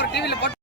ஒரு டிவியில போட்டு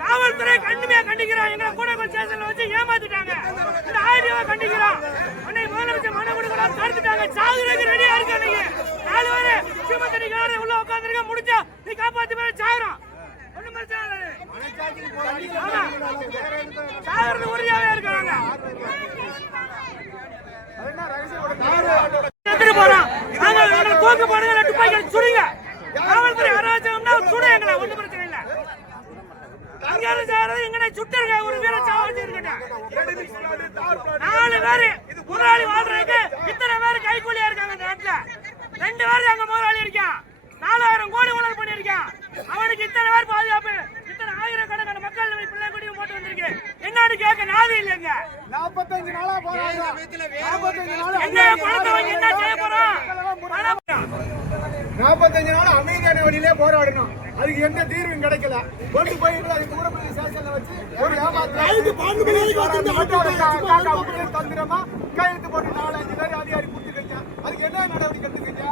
காவல்துறை கண்டுமையா கண்டிக்கிறோம். எங்களை கூட ஸ்டேஷன்ல வச்சு ஏமாத்திட்டாங்க. இந்த ஆயிரம் கண்டிக்கிறோம். அன்னைக்கு முதலமைச்சர் மனு கொடுக்கலாம் தடுத்துட்டாங்க. சாகுறதுக்கு ரெடியா இருக்கு. நீங்க 4 பேரு சிவத்தடிக்காரர் உள்ள உட்காந்துருக்க முடிஞ்சா நீ காப்பாத்தி மேல சாகுறோம். ஒண்ணும் பிரச்சனை சாகுறது உறுதியாவே இருக்காங்க. எடுத்துட்டு போறோம். நாங்க எங்களை தூக்கு போடுங்க, துப்பாக்கி சுடுங்க. காவல்துறை அராஜகம்னா சுடு எங்களை. ஒண்ணும் பிரச்சனை இல்ல. அங்கேயாரு சாரது இங்கே சுட்டுருங்க. ஒரு வீர சாவச்சு இருக்கட்டும். 4 பேரு முதலாளி வாழ்றதுக்கு இத்தனை பேரு கைக்கூலியா இருக்காங்க. இந்த நாட்டுல 2 பேரு அங்க முதலாளி இருக்கான். 4000 கோடி ஊழல் பண்ணிருக்கான். அவனுக்கு இத்தனை பேர் பாதுகாப்பு. இத்தனை ஆயிரக்கணக்கான மக்கள் பிள்ளை குடியும் போட்டு வந்திருக்கு. என்னன்னு கேட்க நாது இல்லைங்க. 45 நாளா போறாங்க. எங்க பணத்தை வாங்கி என்ன செய்ய போறோம்? 45 நாள் அமைதியான வழியிலே போராடணும். அதுக்கு எந்த தீர்வும் கிடைக்கல. கொண்டு போயிட்டு அது கூட போய் ஸ்டேஷன்ல வச்சு ஒரு தந்திரமா கையெழுத்து போட்டு 4-5 பேர் அதிகாரி கொடுத்துருக்கீங்க. அதுக்கு என்ன நடவடிக்கை எடுத்துக்கீங்க?